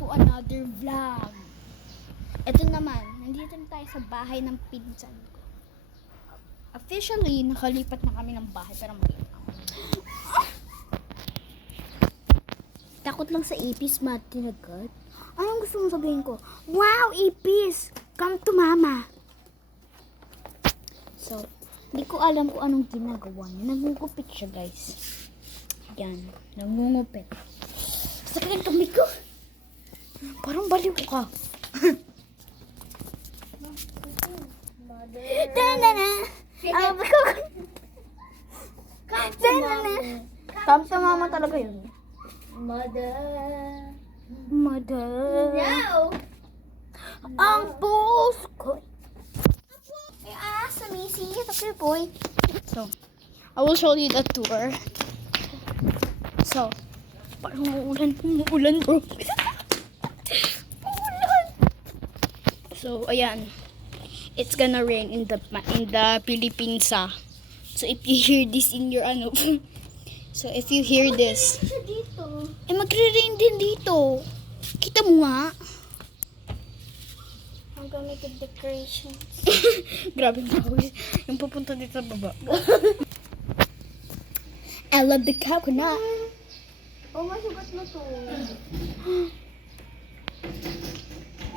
to another vlog. Ito naman, nandito na tayo sa bahay ng pinsan ko. Officially, nakalipat na kami ng bahay pero maliit ako. Takot lang sa ipis, matinagat. Anong gusto mong sabihin ko? Wow, ipis! Come to mama! So, hindi ko alam kung anong ginagawa niya. Nangungupit siya, guys. Yan, nangungupit. Sakit ang kamay ko. Parang baliw ka. Tanana! Come to mama talaga yun. Mother. Mother. Ang puso ko. Sumisi. Tapos boy. So, I will show you the tour. So, parang umuulan bro. Umuulan. So, ayan. It's gonna rain in the Philippines. So, if you hear this in your so, if you hear this, magre-rain din dito. Kita mo nga. I'm gonna make decorations. Grabe na ako. Yung pupunta dito sa baba. I love the coconut. Oh, masugat na to.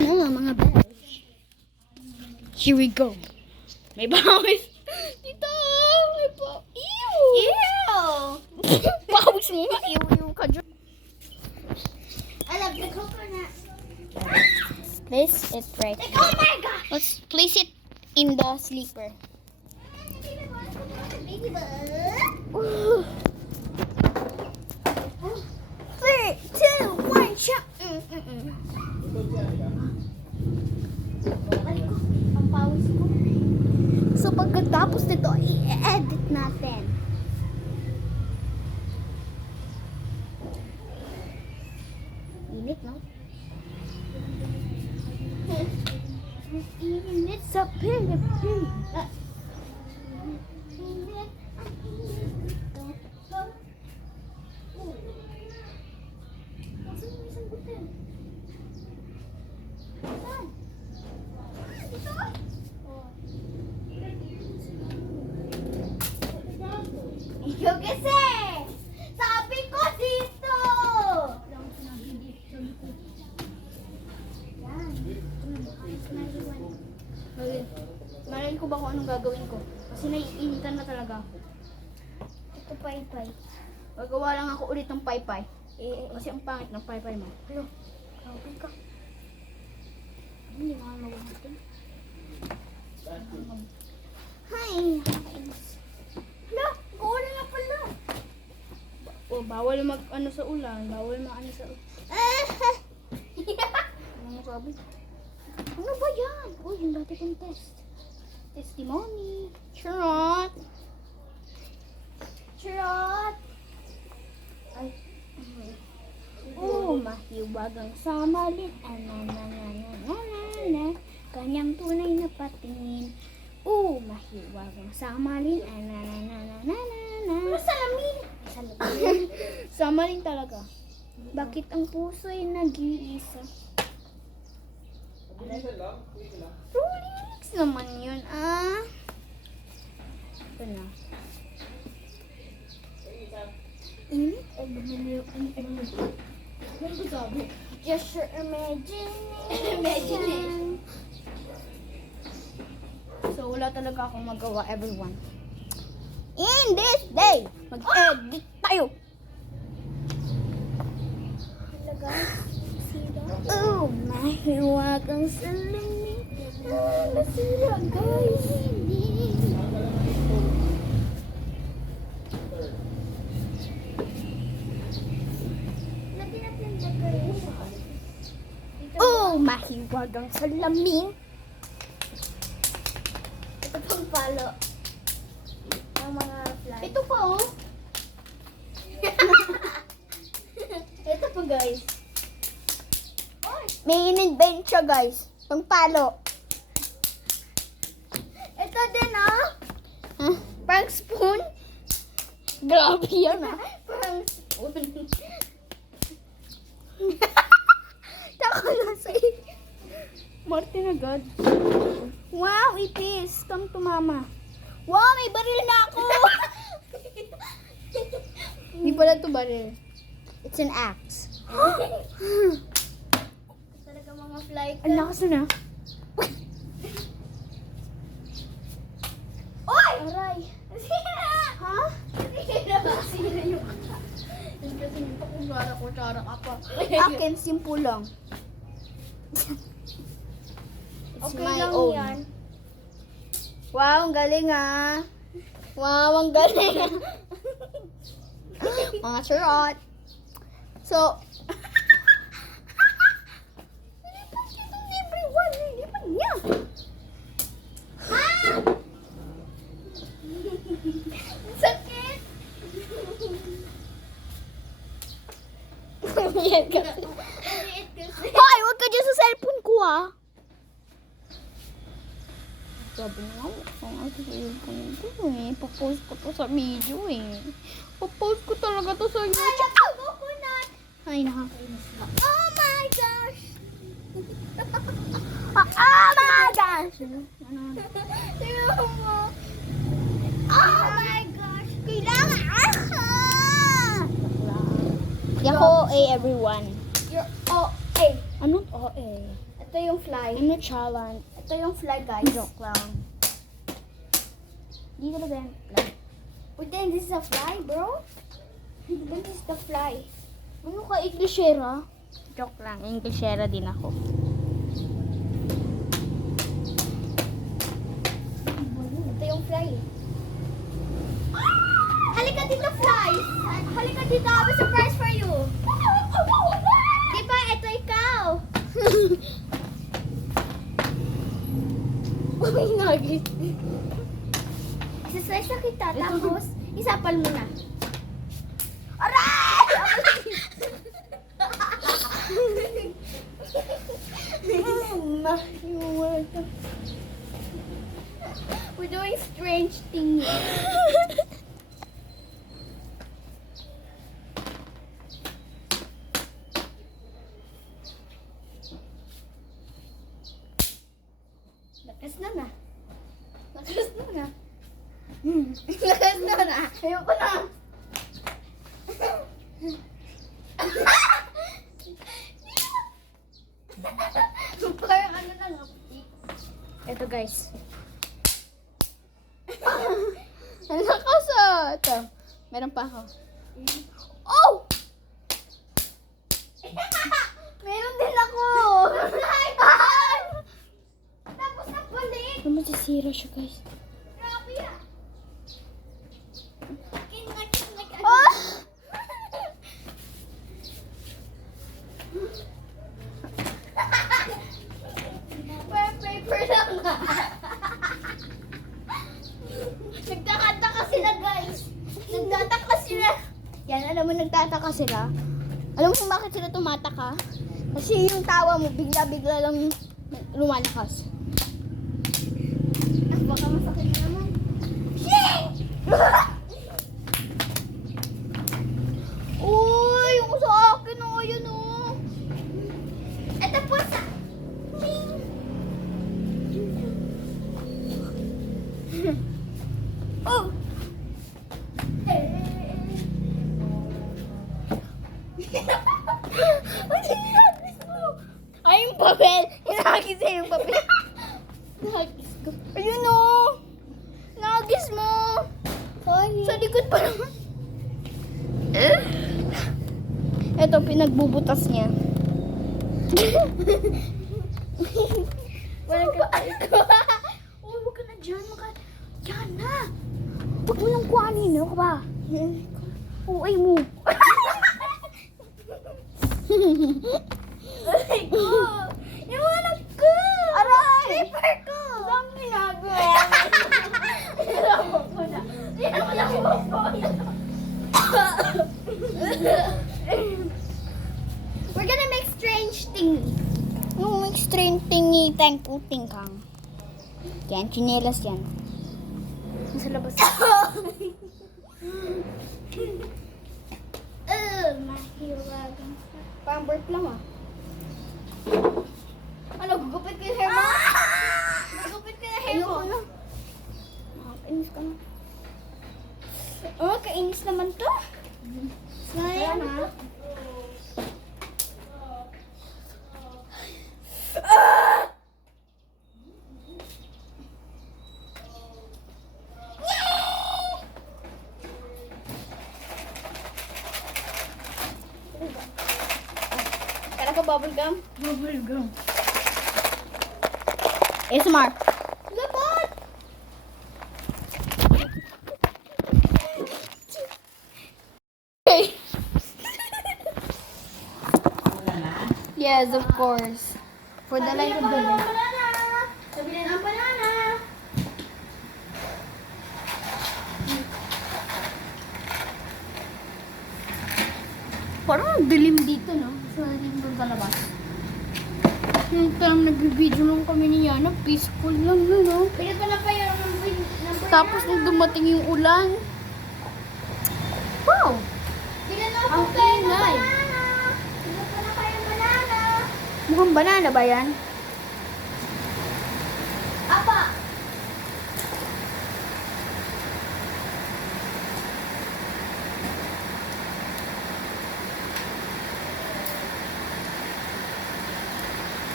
No, mga bears. Here we go. May bawis. Dito. May bawis. Ew! Bawis mo nga. Ew ka dyan. I love the coconut. Place it right. Like, oh my gosh! Let's place it in the sleeper. Baby bug. 3, 2, 1, shot. Ang pawis ko. So pagkatapos nito, i-edit natin. Init, no? Init sa Pilipinas. Iyo kasi! Sabi ko dito! Malayin ko ba kung anong gagawin ko? Kasi naiinitan na talaga ako. Ito pay-pay. Gagawa lang ako ulit ng paypay. Kasi ang pangit ng paypay mo. Hello? Grabe ka. Hindi nga naman natin. Hi! Hala! Gawala nga pala! Bawal mag-ano sa ulan. Bawal mag-ano sa ulan. Ano sabi? Ano ba yan? Uy, yung dati kong test. Testimony. Charot. Charot! Ay. Mahiwagang samalit. Kanyang tunay na patingin. Mahiwagang samalit. Ano salamin? Samaling talaga. Bakit ang puso'y nag-iisa? Rolex naman yun, Ito na. Init? Ay, bumili yung ano sabi? Just your imagination. Imagination. So, wala talaga akong magawa, everyone. In this day, mag-edit tayo. Hello guys. See that? Mahiwagang salamin. Nasira, guys. Lagyan natin yung decoration. Mahiwagang salamin. Ito pang palo. Ang mga flag. Ito pa, oh. Ito po guys. May in-invent siya, guys. Pang palo. Ito din oh. Huh? Pang spoon? Grabe yan, Pang spoon. Martin agad. Wow, ipis. Come to mama. Wow, may baril na ako. Hindi pala to baril. It's an axe. Talaga mga fly ka. Ang lakas na. Oy! Aray. Sira! Ha? Sira ba? Sira yung Hindi kasi nito kung kutsara ka pa. Akin, simple lang. It's Okay my lang own. yan. Wow, ang galing ah. Wow, ang galing. Mga charot. So, nilipat kitong everyone. Nilipat niya. Sakit! Yan kasi. Maliit kasi. Hoy, huwag ka dyan sa cellphone ko ah. Sabi nga, ang ating cellphone ko eh. Papost ko to sa video eh. Papost ko talaga to sa YouTube. Coconut! Ay, nakakainis na. Oh my gosh! Oh my gosh! Tingnan mo. Oh my gosh! Kailangan! Yako everyone. You're OA. I'm not OA. Ito yung fly. I'm not chalant. Ito yung fly, guys. Joke lang. Hindi talaga yan. But then, this is a fly, bro. This is the fly. Ano ka, Englishera? Joke lang. Englishera din ako. Ito yung fly. Halika dito, fly. Halika dito. I have a surprise for you. Diba, ito ikaw. Uy, nagit. Isa-slice na kita, tapos isapal mo na. Aray! We're doing strange things. Lakas na na. Lakas na na. Lakas na na. Ayoko na. Parang ano lang. Ito guys. Ang lakas ah. Ito. Meron pa ako. Oh! Meron din ako. Tapos nagbalik. Ano masisira siya guys? Grabe ah. Ah! Parang paper lang ah. Nagtataka sila, guys. Nagtataka sila. Yan, alam mo nagtataka sila. Alam mo kung bakit sila tumataka? Kasi yung tawa mo bigla-bigla lang lumalakas. Baka masakit na naman. Uy, yung sa akin oh, yun oh. Ito po sa... Oh! Ay, yung papel. Hinagis niya yung papel. Nahagis ko. Ayun oh. Nahagis mo. Sorry. Sa likod pa naman. Ito, pinagbubutas niya. Wala ka Oh, huwag ka na dyan. Yan na. Huwag mo lang kuhanin. Ano ka ba? Uy mo. Aray ko! Yung anak ko! Aray! Paper ko! Saan ginagawa? Tinawa ko na. Tinawa ko na. We're gonna make strange things. Yung extreme tingi, puting kang. Yan, chinelas yan. Nasa labas. Mahiragan. Parang burp lang ah. Ano, gugupit ko yung hair Like a bubble gum? Bubble gum. ASMR. Labat! Yes, of course. For the life of the day. Banana! Sabihin ang banana! Parang ang dilim dito, no? So, hindi doon sa labas. Yung time nag-video lang kami ni Yana, peaceful lang, no? Pinit pa na pa yung number. Tapos nung dumating yung ulan, wow! Pinit na Ang po kayo ng ingay. banana! Pinit pa na kayo ng banana! Mukhang banana ba yan? Apa!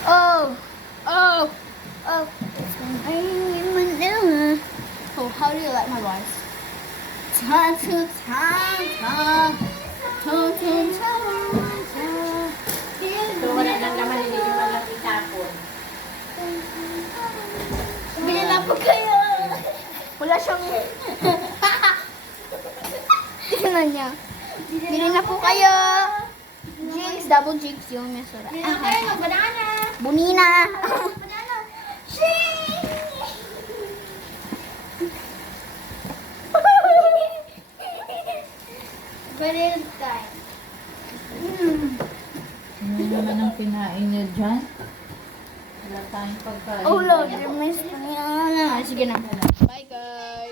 Oh! Oh! Oh! I'm in Manila. So, how do you like my voice? Ta ta ta ta ta ta ta ta. So, wala nang laman, hindi nyo man lang itapon. Bili na po kayo! Wala siyang... Tingnan niya. Bili na po kayo. Jigs, double jigs yung mesura. Bili na kayo ng banana! Bunina. Banana! Shing! Banana time. Ano naman ang kinain niya dyan? Wala tayong pagkain. Oh, Lord, you missed me. Sige na. Bye, guys.